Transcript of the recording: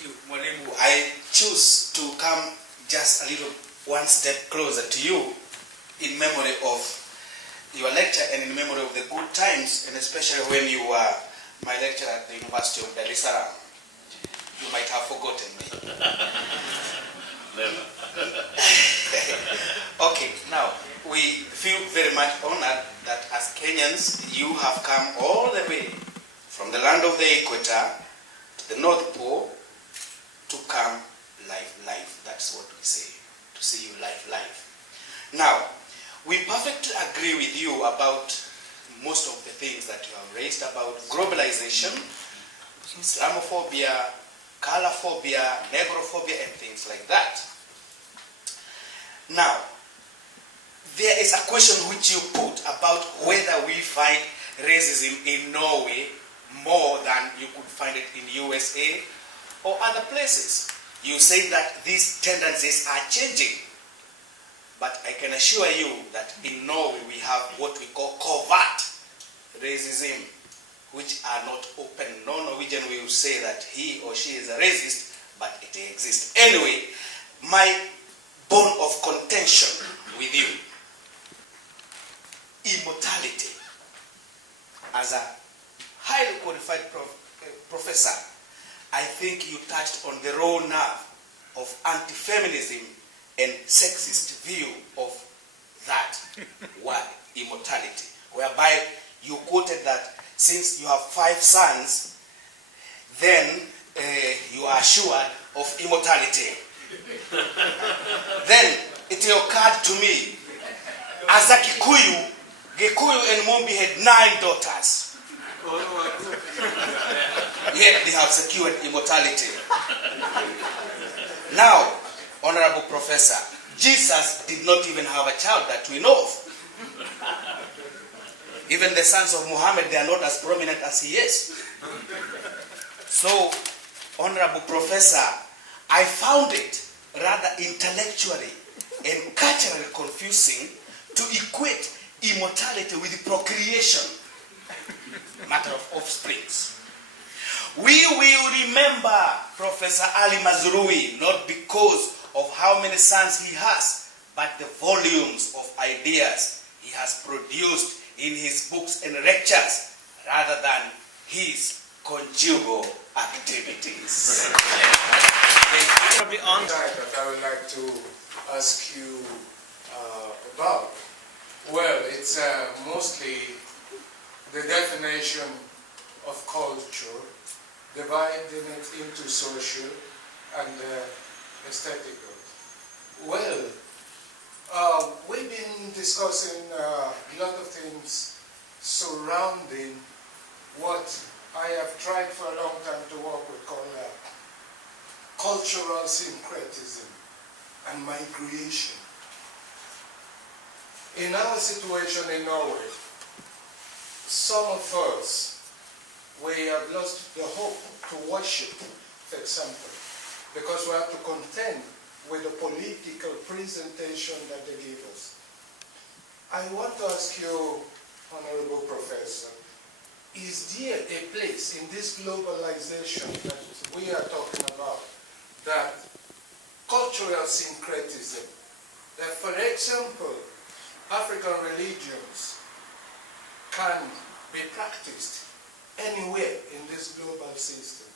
Thank you, Mwalimu. I choose to come just a little one step closer to you in memory of your lecture and in memory of the good times, and especially when you were my lecturer at the University of Dar es Salaam. You might have forgotten me. Never. Okay, now, we feel very much honored that as Kenyans, you have come all the way from the land of the equator to the North Pole to come live. That's what we say, to see you live. Now, we perfectly agree with you about most of the things that you have raised about globalization, Islamophobia, colorphobia, negrophobia, and things like that. Now, there is a question which you put about whether we find racism in Norway more than you could find it in USA or other places. You say that these tendencies are changing. But I can assure you that in Norway we have what we call covert racism, which are not open. No Norwegian will say that he or she is a racist, but it exists. Anyway, my bone of contention with you, immortality. As a highly qualified professor, I think you touched on the raw nerve of anti-feminism and sexist view of that word, immortality, whereby you quoted that since you have 5 sons, then you are assured of immortality. Then it occurred to me, as a Gikuyu and Mombi had 9 daughters. Yet they have secured immortality. Now, Honorable Professor, Jesus did not even have a child that we know of. Even the sons of Muhammad, they are not as prominent as he is. So, Honorable Professor, I found it rather intellectually and culturally confusing to equate immortality with procreation, matter of offsprings. We will remember Professor Ali Mazrui not because of how many sons he has, but the volumes of ideas he has produced in his books and lectures, rather than his conjugal activities. Probably on that I would like to ask you about. Well, it's mostly the definition of culture, dividing it into social and aesthetical. Well, we've been discussing a lot of things surrounding what I have tried for a long time to work with called cultural syncretism and migration. In our situation in Norway, some of us, we have lost the hope to worship, for example, because we have to contend with the political presentation that they give us. I want to ask you, Honorable Professor, is there a place in this globalization that we are talking about, that cultural syncretism, that, for example, African religions can be practiced anywhere in this global system?